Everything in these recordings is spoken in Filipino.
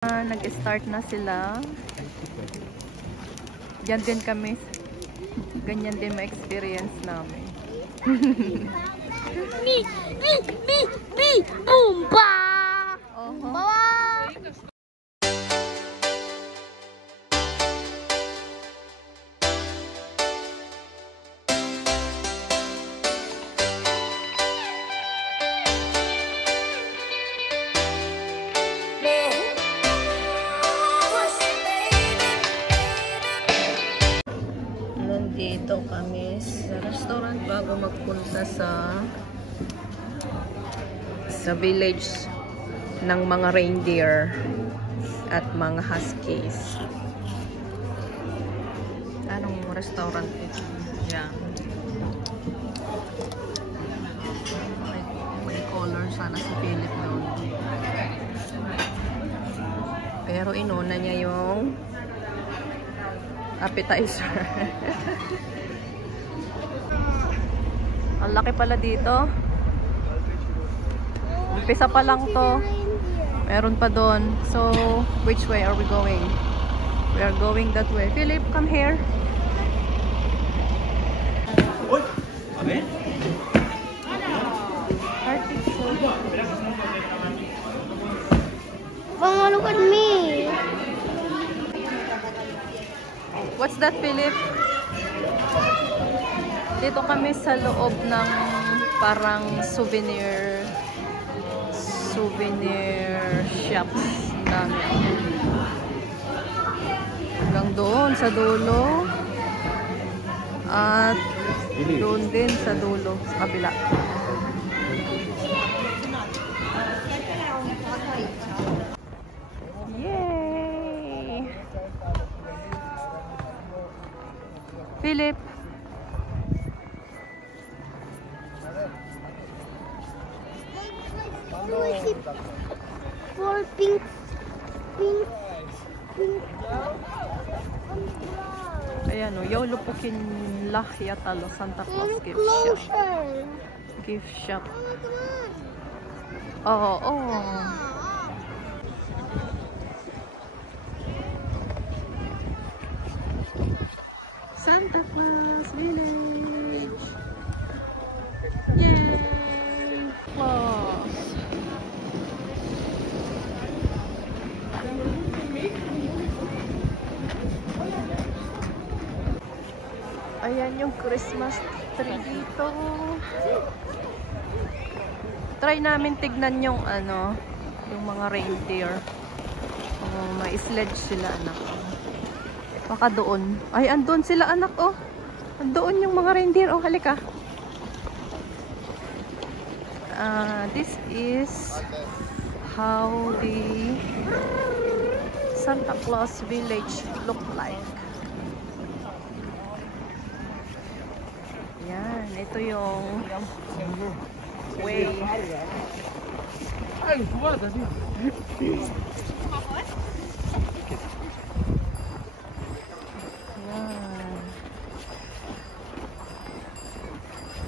Nag-start na sila. Diyan din kami. Ganyan din ma-experience namin. Boomba! Nandito kami sa restaurant bago magpunta sa village ng mga reindeer at mga huskies. Anong restaurant ito? Yan. May color sana si Philip noon. Pero inuna niya yung appetizer. Ang laki pala dito. Umpisa pa lang to. Meron pa doon. So, which way are we going? We are going that way. Philip, come here. Arctic soda. Mama, look at me. What's that, Philip? Dito kami sa loob ng parang souvenir shops namin. Hanggang doon sa dulo. At doon din sa dulo, sa kabila. Yay! Philip. For pink. Ayan o, yaw lupukin lahya talo Santa Claus gift shop. Gift shop. Oo, oo. Santa Claus Village. Yay! Claus. Ayan yung Christmas tree dito. Try namin tignan yung ano, yung mga reindeer. May sledge sila, anak. Baka doon. Ay, andun sila, anak, oh. Andoon yung mga reindeer, oh. Halika. This is how the Santa Claus Village look like. Yan, ito yung way.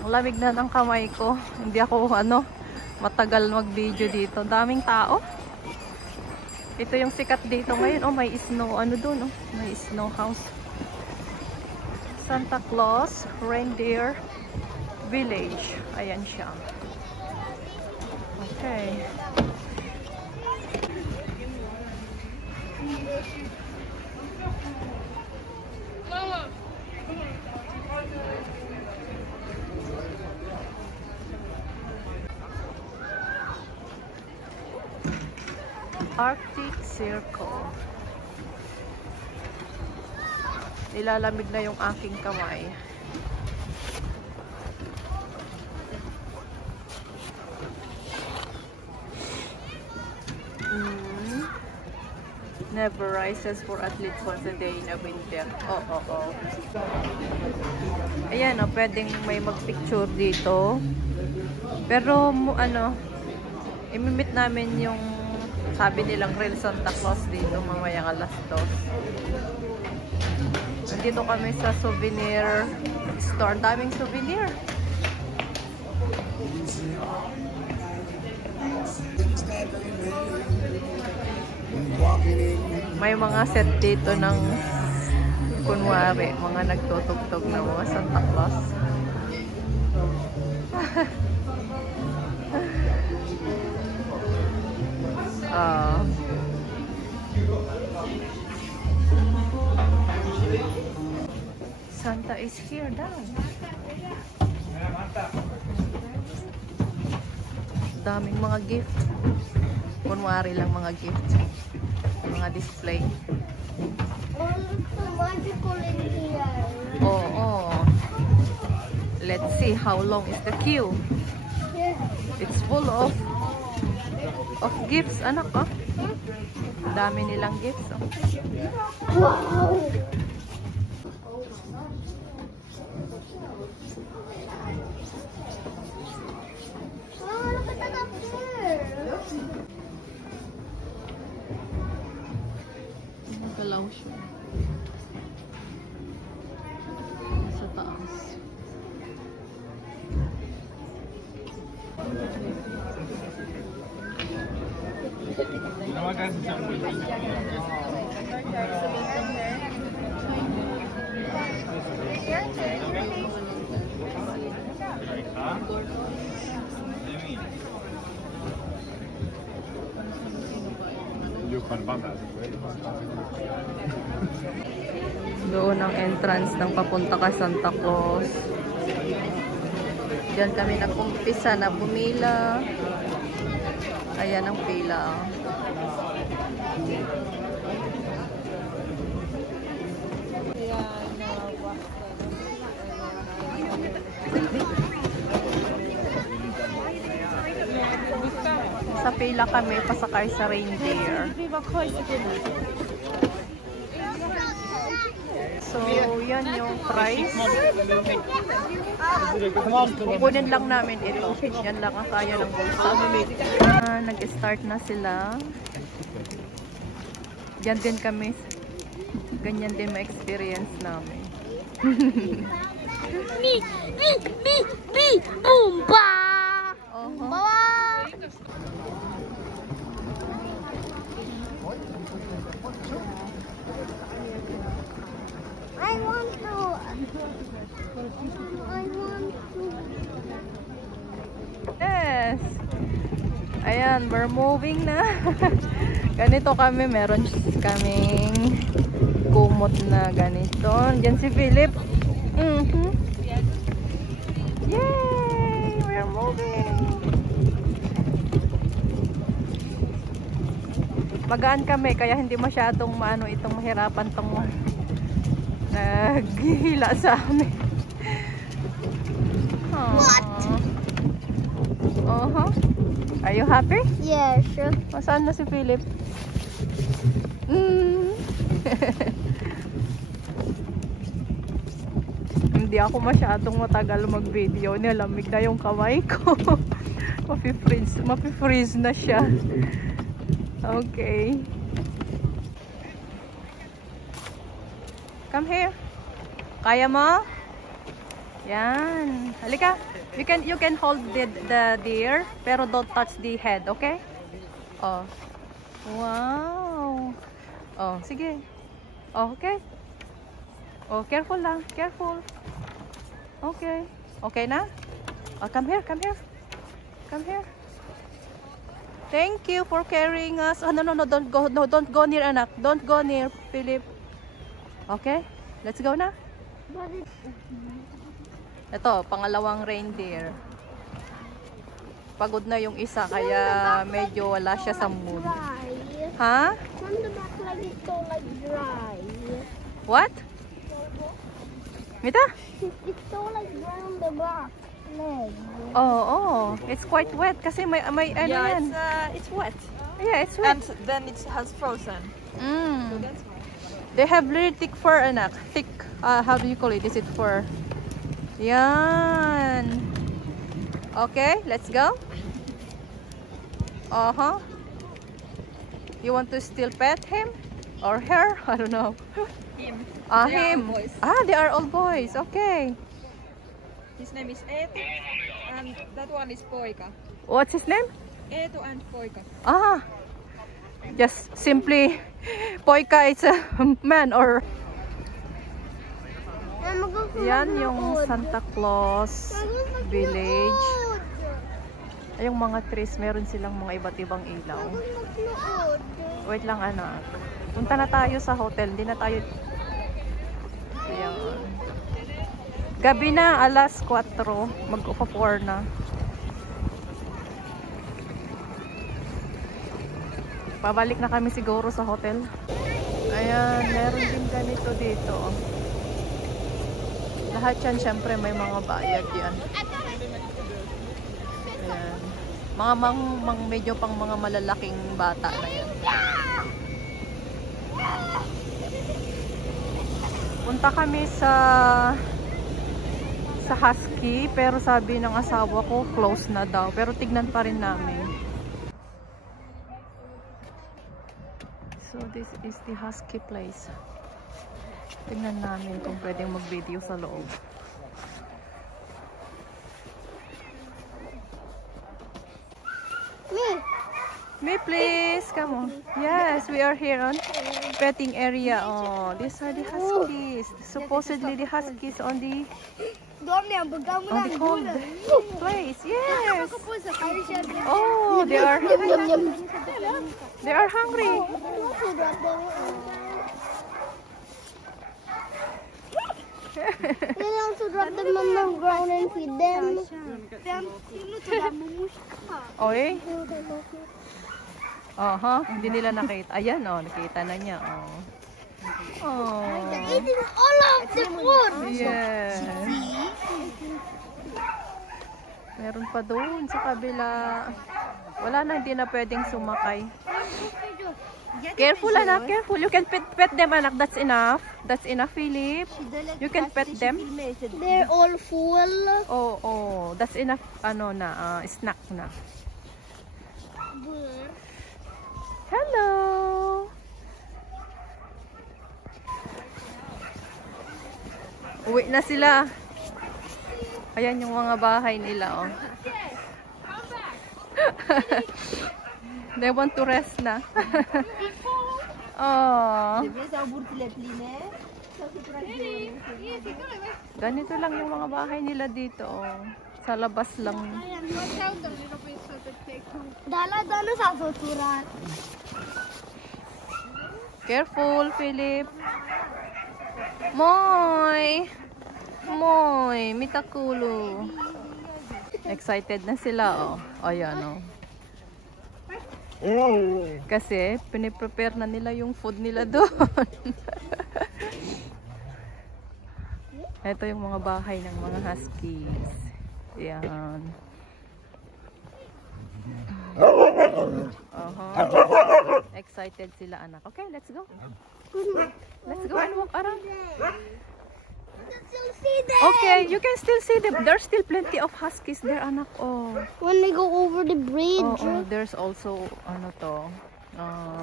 Ang lamig na ng kamay ko. Hindi ako matagal mag-video dito. Daming tao. Ito yung sikat dito ngayon. Oh, may snow. Ano doon? Oh, may snow house. Santa Claus Reindeer Village. Ayan siya. Okay. Arctic Circle. Nilalamig na yung aking kamay. Never rises for at least once a day na winter. Oh. Ayan, pwedeng may magpicture dito. Pero imimit namin yung sabi nilang real Santa Claus dito mamayang alas 2. Nandito kami sa souvenir store. Daming souvenir. May mga set dito ng kunwari, mga nagtutugtog na mga Santa Claus. Santa is here daw. Daming mga gift. Kunwari lang mga gift. Mga display. Oh, it's so magical in here. Oh. Let's see how long is the queue. Yeah. It's full of gifts, anak, oh. Dami nilang gifts, oh. Wow. Oh, look at that up there. Galaw siya. Sa taas. Doon ang entrance ng papunta ka Santa Claus. Diyan kami nag-umpisa na pumila. Ayan ang pila. Sa pila kami, pasakay sa reindeer. So, yan yung price. Kukunin lang namin ito. Yan lang ang kaya ng bulsa. Nag-start na sila. Yan din kami. Ganyan din ma-experience namin. Boomba! Uh-huh. I want to. Yes! Ayan, we're moving na. Ganito kami, meron kaming kumot na ganito. Diyan si Philip. Yay! We're moving! Magaan kami, kaya hindi masyadong maano itong mahirapan tong naghihila sa amin. What? Are you happy? Yes. Saan na si Philip? Hindi ako masyadong matagal mag-video. Nilamig na yung kamay ko. Mapi-freeze na siya. Okay. Come here. Kaya mo? Yan. Halika. You can hold the deer, pero don't touch the head, okay? Oh. Wow. Oh, sige. Oh, okay. Oh, careful lang. Careful. Okay. Okay na? Oh, come here. Come here. Thank you for carrying us. Oh, no, don't go. No, don't go near, anak. Don't go near, Philip. Okay? Let's go na. Ito, pangalawang reindeer. Pagod na yung isa, kaya medyo wala siya sa mood. Ha? From the back leg it's so like dry. What? Mita? It's so like dry on the back leg. Oh, it's quite wet kasi may ano yan. It's wet. Yeah, it's wet. And then it has frozen. So that's why. They have really thick fur, anak. Thick, how do you call it? Is it fur? Yan. Okay, let's go. You want to still pet him? Or her? I don't know. Him. Him. Boys. They are all boys. Okay. His name is Eetu, and that one is Poika. What's his name? Eetu and Poika. just simply Poika is a man or yan yung Santa Claus Village. Ay, yung mga trees, meron silang mga iba't ibang ilaw. Wait lang anak. Punta na tayo sa hotel. Hindi na tayo. Ayan. Gabi na, alas 4. Mag-upa 4 na. Pabalik na kami siguro sa hotel. Ayan, meron din ganito dito. Lahat yan, syempre may mga bayad yan. Ayan. Mga medyo pang mga malalaking bata na yan. Punta kami sa Husky, pero sabi ng asawa ko close na daw, pero tignan pa rin namin. So this is the Husky place. Tignan namin kung pwedeng mag-video sa loob. Me, please. Come on. Yes, we are here on petting area. Oh, these are the Huskies. Supposedly the Huskies on the cold place. Yes. Oh, they are hungry. They also drop them on the ground and feed them. Oy. Hindi nila nakita. Ayan, nakita na niya. They're eating all of the food. Yes. Meron pa doon sa kabila. Wala na, hindi na pwedeng sumakay. Careful, anak. Careful. You can pet them, anak. That's enough. That's enough, Philip. You can pet them. They're all full. Oh. That's enough, snack na. Hello! Uwi na sila. Ayan yung mga bahay nila, They want to rest na. Ganito lang yung mga bahay nila dito, Sa labas lang. Dala-dala sa susuran. Careful, Philip. Moy! Mitakulo. Excited na sila, Ayan, Kasi, piniprepare na nila yung food nila doon. Ito yung mga bahay ng mga Huskies. Ayan. Excited sila, anak. Okay, let's go. Let's go and walk around. Okay, you can still see them. There's still plenty of Huskies there, anak. When we go over the bridge. There's also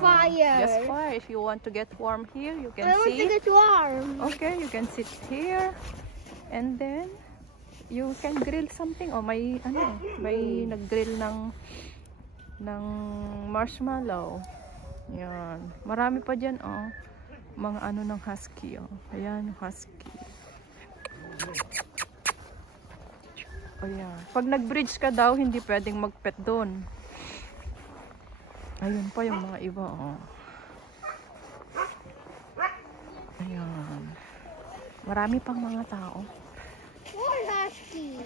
fire. Yes, fire. If you want to get warm here, you can I want to get warm. Okay, you can sit here, and then you can grill something. May nag-grill ng marshmallow. Yan. Marami pa dyan, mga ng husky, Ayan, yung husky. Ayan. Pag nag-bridge ka daw, hindi pwedeng mag-pet doon. Ayun pa yung mga iba, Ayan. Marami pang mga tao. More husky.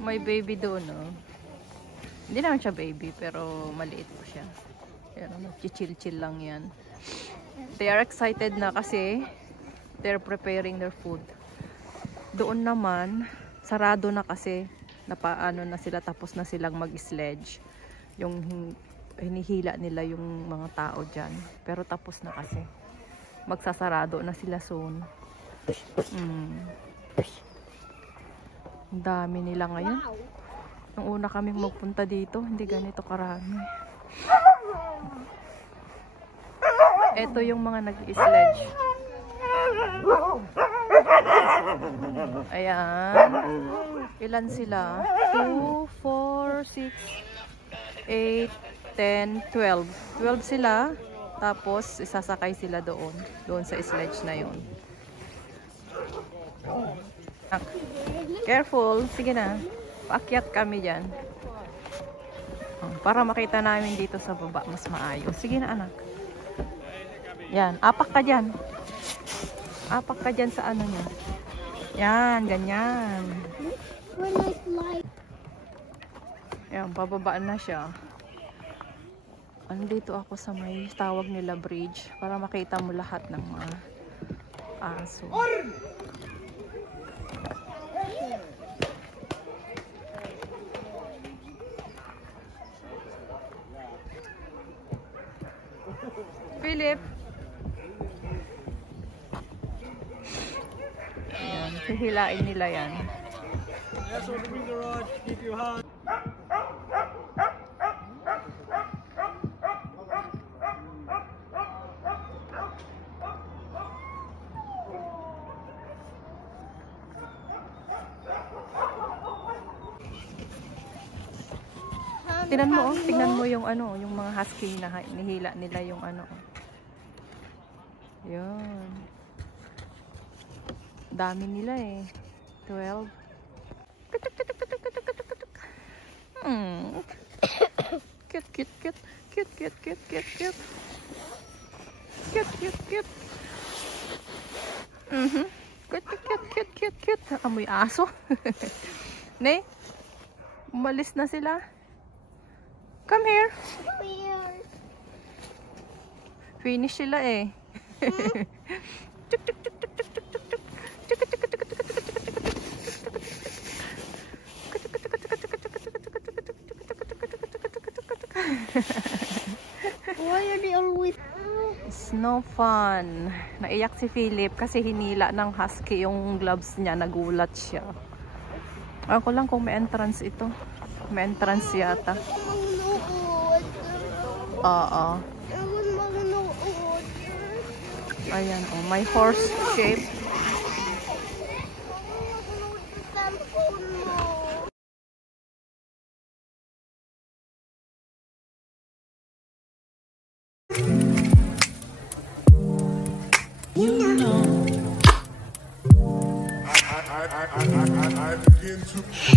May baby doon, Hindi naman siya baby, pero maliit po siya. Pero chill-chill lang yan. They are excited na kasi they're preparing their food. Doon naman, sarado na kasi napaano na sila, tapos na silang mag-sledge. Yung hinihila nila yung mga tao dyan. Pero tapos na kasi. Magsasarado na sila soon. Ang dami nila ngayon. Nung una kaming magpunta dito, hindi ganito karami. Ito yung mga nag-sledge. Ayan. Ilan sila? 2, 4, 6, 8, 10, 12. 12 sila. Tapos, isasakay sila doon. Doon sa sledge na yun. Careful. Sige na. Paakyat kami dyan. Para makita namin dito sa baba. Mas maayos. Sige na, anak. Yan. Apak ka dyan. Apak ka dyan sa ano niya. Yan. Ganyan. When I fly. Yan. Pababaan na siya. Andito ako sa may tawag nila bridge para makita mo lahat ng mga aso. Philip. Ayan, hihilain nila yan. That's what the garage. Keep your hand. Tingnan mo yung ano, yung mga husky na nihila nila yung ano. Yun. Dami nila eh. 12. Cute, cute, cute. Cute, cute, cute, cute, cute. Cute, cute, cute. Cute, cute, cute, cute, cute. Amoy aso. Ne? Umalis na sila. Come here. Weird. Finish sila eh. Why are they always... It's no fun. Naiyak si Philip kasi hinila ng husky yung gloves niya. Nagulat siya. Ako lang kung may entrance ito. May entrance yata. Magnuod. Oo. Ewan magnuod. Ayan, oh, may horse shape. Magnuod sa cellphone mo. I begin to